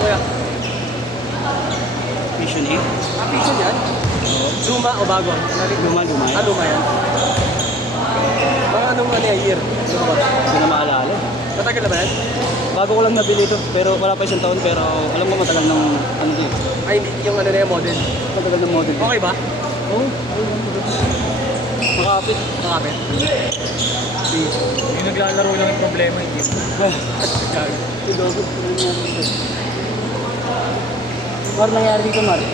kuya? Vision 8. Vision yan? Luma o bago? Luma. Ah, luma yan. Mga anong ano yan, year? Ano ba? Hindi na maalala. Matagal na ba yan? Bago ko lang nabili ito, pero wala pa isang taon, pero alam ko matagal ng ano din. Ay, yung ano na yung model. Matagal ng model. Okay ba? Oo. Makapit. Nakapit. Yung naglalaro lang yung problema, hindi. Mar, nangyari dito, Mar. Ano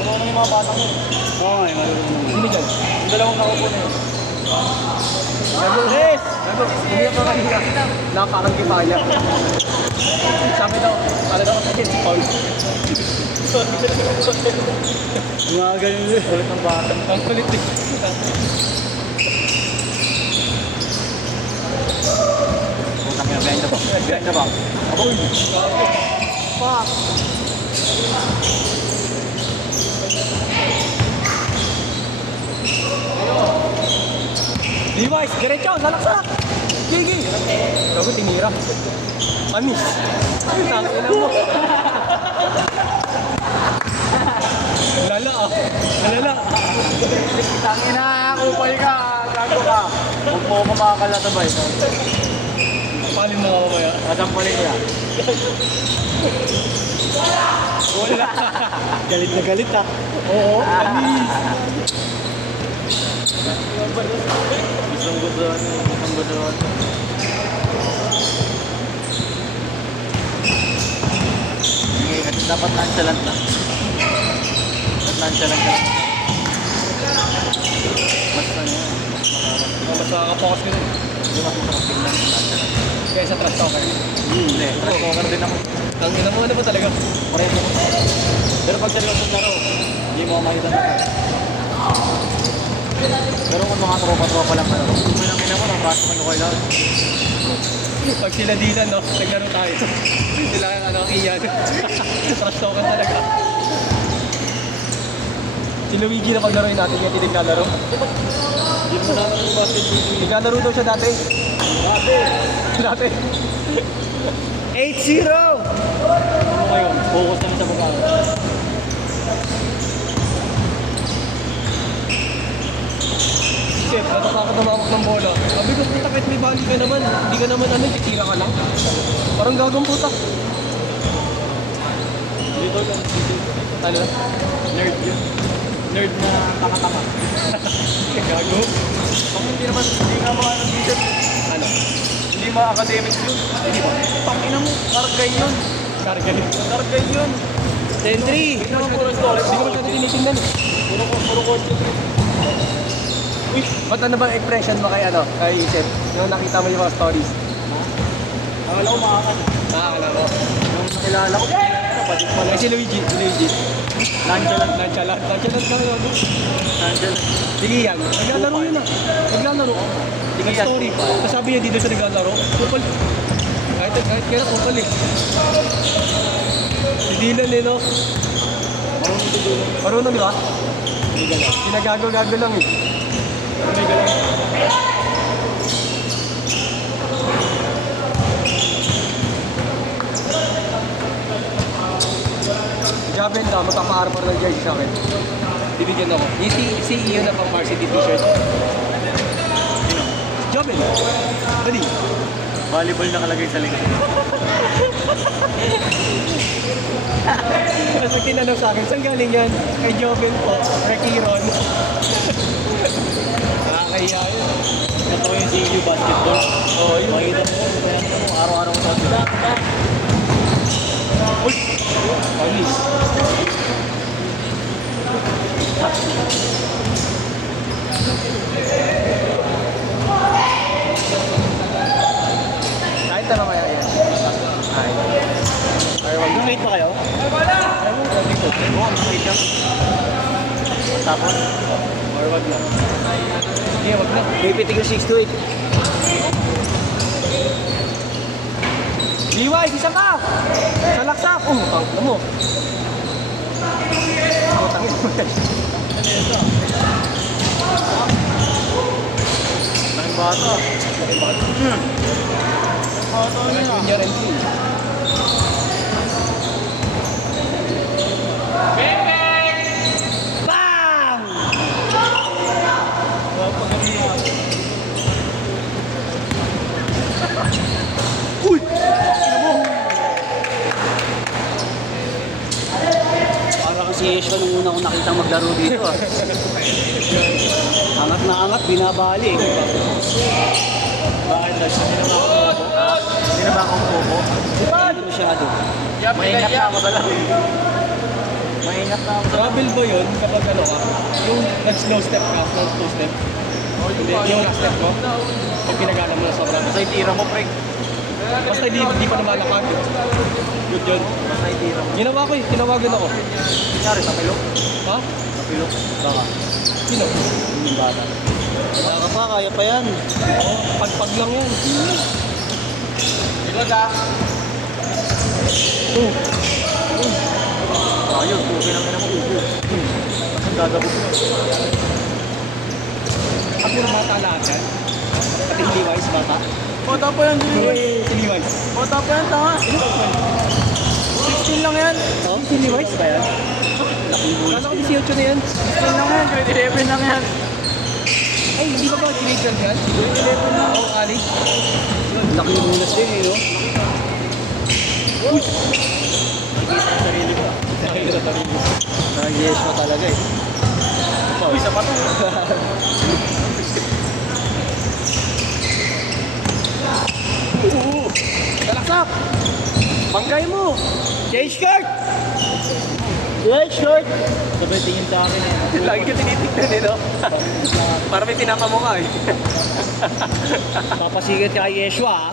naman yung mga bata mo? Oo nga, marunong. Sino dyan? Yung dalawang nakupo na yun. Yes! Hindi ako kanina. Nakakangkipaya. Sabi daw, para daw kasi si Paul. Mga ganun yun. Ulit ng bata. Ang kulit eh. Putang ina, behind the box. Behind the box. Aboy! Fuck! Levi's, diretso, salak-salak! Gigi! Bago tinira. Amis! Ay, tangina mo! Lala ah! Lala! Tangina, kupal ka! Gago ka! Huwag mo ako makakalatabay. Palin mo ako kaya. Kasampalin ko yan. Wala! Galit na galit ah. Oo, amis! Isang gudoan. Isang gudoan. Dapat nonchalant lang. Dapat nonchalant lang. Mas ano yan. Mas makakapokus ka din. Hindi mas masarap tingnan yung nonchalant. Kaya sa trash talker. Hindi. Trash talker din ako. Ang ina mo, ano ba talaga? Pareho ko. Pero pag seryosong laro, hindi mo makita na. Pero kung mga tropa-tropa lang ano, may nang ina mo, nabasa mo yung kailangan. Pag sila Dylan, no? Naglaro tayo. Sila ano, ang iyan. Trash talker talaga. Si Luigi na paglaroin natin, yung tiniglalaro. Hindi mo naman yung basket dito. Naglalaro daw siya dati. Dati. 8-0! Ano ngayon? Focus naman sa pag-aaral. Chef, natatakot na makakot ng bola. Sabi ko, puta, kahit may bali ka naman. Hindi ka naman ano, titira ka lang. Parang gagong puta. Dito lang. Ano? Nerd yun. Nerd na tanga-tanga. Gago. Pag hindi naman, hindi nga mga ano dito. Ano? Hindi mga academics yun. Hindi ba? Pangina mo, kargay yun. Kargan. Kargay yun. 10-3! Hindi naman puro story. Hindi ko masyado tinitingnan eh. Puro coach yun. Uy, ba't ano bang impression mo kay ano? Kay Chef? Yung nakita mo yung mga stories? Akala ko makakan. Nakakala ko. Yung nakilala ko, kapatid pala. Ay, si Luigi. Si Luigi. Nonchalant. Nonchalant. Nonchalant ka ngayon. Nonchalant. Sige yan. Naglalaro yun ah. Naglalaro. Sige yan. Story. Tapos sabi niya dito siya naglalaro. Kupal. Kahit kaya kupal eh. Si Dylan eh no? Marunong tutulong. Marunong di ba? Hindi gala. Pinagago-gago lang eh. May gala. Jaben ka, magpapa-armor ng jersey sa akin. Bibigyan ako. Yung si Iyo na pang varsity t-shirt. Sino? Jaben. Dali. Volleyball nakalagay sa likod. Kasi tinanong sa akin, saan galing yan? Kay Joven po, Rekiron. Nakakahiya yun. Ito yung CU basketball. Oo, yun. Makita mo, araw-araw sa sila. Uy! Panis. Kahit na kaya yan. Ay. Ay, wag na. Donate pa kayo? Ay, wag na. Dito. Oo, donate lang. Tapos? Or wag na. Hindi, wag na. Pipitig yung 6 to 8. Liway, isa ka! Salaksak! Tangin mo. Tangin mo. Nang bata. Junior and team. Bang! Uy! Parang si Yeshua nung una ko nakita maglaro dito ah. Angat na angat, binabali eh. Bakit daw? Hindi na ba akong bobo? Hindi masyado. Maingat na ako pala. Maingat na ako. Trouble ba yun kapag ano ka? Yung nag-slow step ka, slow step. Hindi, yung last step ko. Pag pinagana mo na sobrang. Basta itira mo, pre. Basta di pa namalakad. Good yun. Basta itira mo. Ginawa ko eh, tinawagan ako. Kunyari, sa pilok. Ha? Sa pilok. Baka. Sino? Yung bata. Kaya ka pa, kaya pa yan. Oo, pagpag lang yan. Ikaw da. Oh, Ayun, okay lang na mo. Kasi gagabot mo. pag puro bata lahat yan. Pati hindi wise bata. Bata pa yan, Hindi wise. Bata pa yan, tanga. 16 lang yan. Oh, hindi wise ba yan? Kala ko 18 na yan. 16 lang yan, grade 11 lang yan. Ay, hindi ba grade 12 yan? Grade 11 na. Oo, Ali. Laki yung unas din eh, no? Nakikita ang sarili ko. Nakikita sa rin. Yeshua talaga eh. Uy, isa pa to. Talaksak! Panggay mo! Change shirt! Change shirt! Sabay tingin sa akin eh. Lagi ka tinitignan eh, no? Para may pinapamukha eh. Papasigit ka kay Yeshua ah.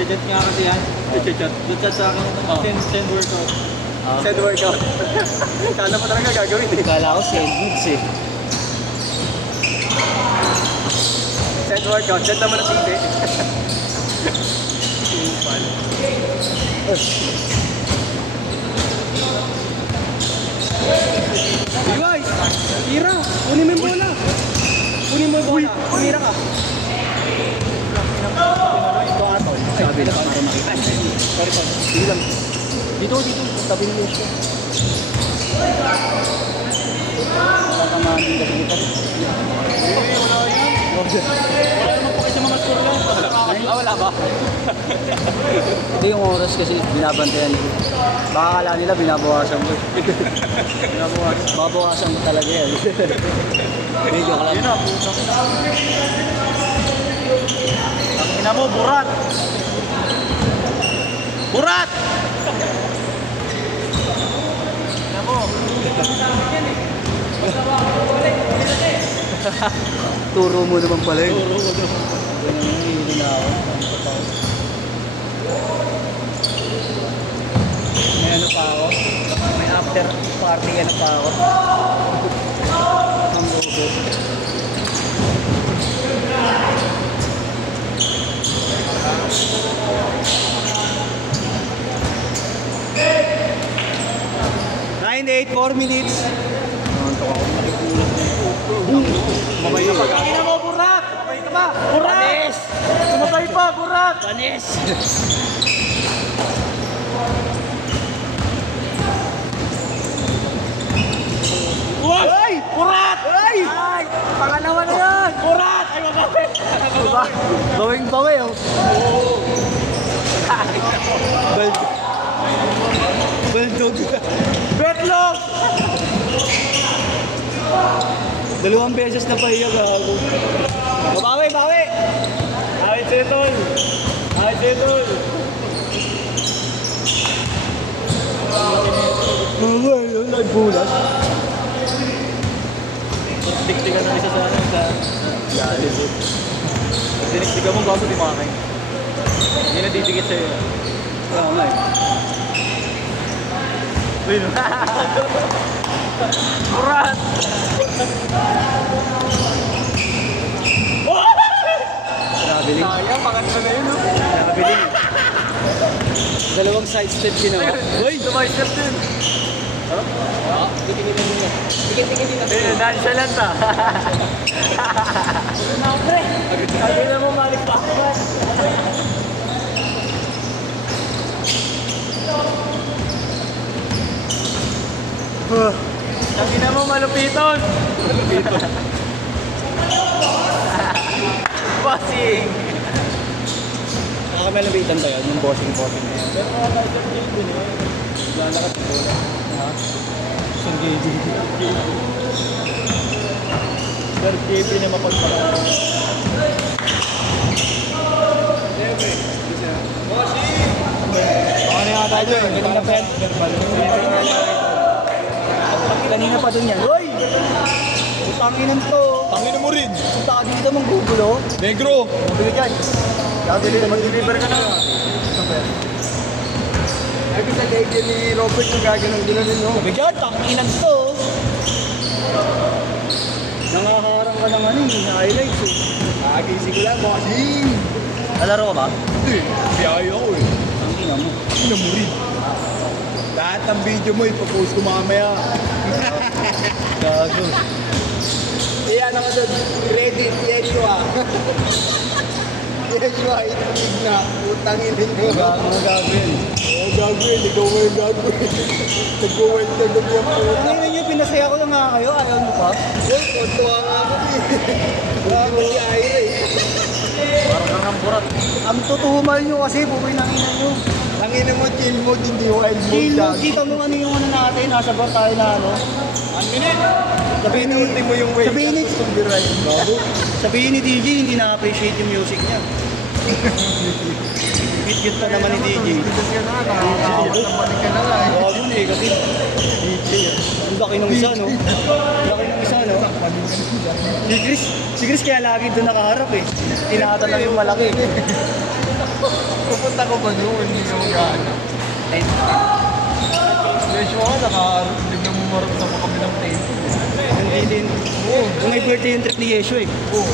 Chat nga kasi yan. Chat sa akin. Send workout. Send workout. Kala mo talaga gagawin eh. Kala ko send goods eh. Send workout. Send naman ang titi. Guys! Tira! Kunin mo yung bola! Kunin mo yung bola! Tira ka! Ito ato. Sabi na para makita. Sorry, sorry. Sige lang. Dito, tabi ni Yeshua. Tatamaan din kasi kita. Wala naman po kasi mga score lang. Wala ba? Ito yung oras kasi binabantayan ko. Baka kala nila binabawasan ko. Babawasan ko talaga yan. Medyo ka lang. Yun na, puta. Ang ina mo, burat! Burat! Ina mo. Turo mo naman pala yun. Turo mo naman. Hindi na ako. May ano pa ako? May after party ano pa ako? Ang logo. Nine, 8, 4 minutes. Mamay ka pa. Ang ina mo, burat! Mamay ka pa! Burat! Tumatay pa, burat! Panis! Uwag! Ay! Burat! Ay! Ay! Pangalawa na yan! Burat! Ay, mabawi! Bawing-bawi oh. Baldog. Betlog! Dalawang beses na pahiya gago. Bawi! Ay, Setol! Ay, Setol! Bawi, yun nagbulas. Diktikan ng isa sa ano sa galis. Diniktikan mo bago di makakain. Hindi na didikit sa'yo. Kaya nga eh. Burat! Nabiling. Sayang, pangatlo na yun, no? Nabiling. Dalawang side step ginawa. Uy! Tumay-step din! Titingin mo yan. Tingin na. Nonchalant ah! Sabi na mo, malik pa! Malupiton! Bossing! Nakakalabitan ba yun? Yung bossing na yun. Pero mga nasa game din eh. Lalakad sa bola. Isang gauge. Sir JP na mapagparaan. Baka na yata ito eh. Kanina pa yan. Kanina pa dun yan. Uy! Panginan to. Tangin mo rin. Punta ka dito mong gugulo. Negro. Mabili dyan. Gabili na mag-deliver ka na. Ay, bisa kaya ni Robert yung gaganong ginanin, no? Sabi dyan, panginan to. Nangaharang ka ng ano eh, highlights eh. Nakakisi ko lang, bossing. Alaro ka ba? Hindi, biyaya ako eh. Ang ina mo. Ina mo rin. Lahat ng video mo, ipopost ko mamaya. Gago. Iyan ako doon, Reddit, Yeshua. Yeshua, itigig na. Utangin ninyo. Gago mo gagawin. Oo, gagawin. Ikaw mo yung gagawin. Nag-world na gabi ang puta. Ano yun, pinasaya ko lang nga kayo, ayaw mo pa? Uy, kontuwa nga ako eh. Grabe si Ira eh. Parang kang hamburat. Ang tutumal nyo kasi, buhay ng ina nyo. Tangina mo, chill mode, hindi wild mode. Chill mo, Dad. kita mo ano yung ano natin, nasa bar tayo na ano. 1 minute! Sabihin ni, Pinulti mo yung way. sabihin ni, Custom derived. Bago. sabihin ni DJ, hindi na-appreciate yung music niya. Cute pa naman ni DJ. Bigas ka na, nakakawat ng balik ka na nga eh. Bago na eh, kasi DJ. Ang laki ng isa, no? Ang laki ng isa, no? Si Chris kaya lagi doon nakaharap eh. Tinata lang yung malaki. Pupunta ko ba doon? Hindi ko gana. Yeshua ka, biglang mumarap sa makabilang table. Hindi din. Kung may birthday yung trip ni Yeshua eh. Oo.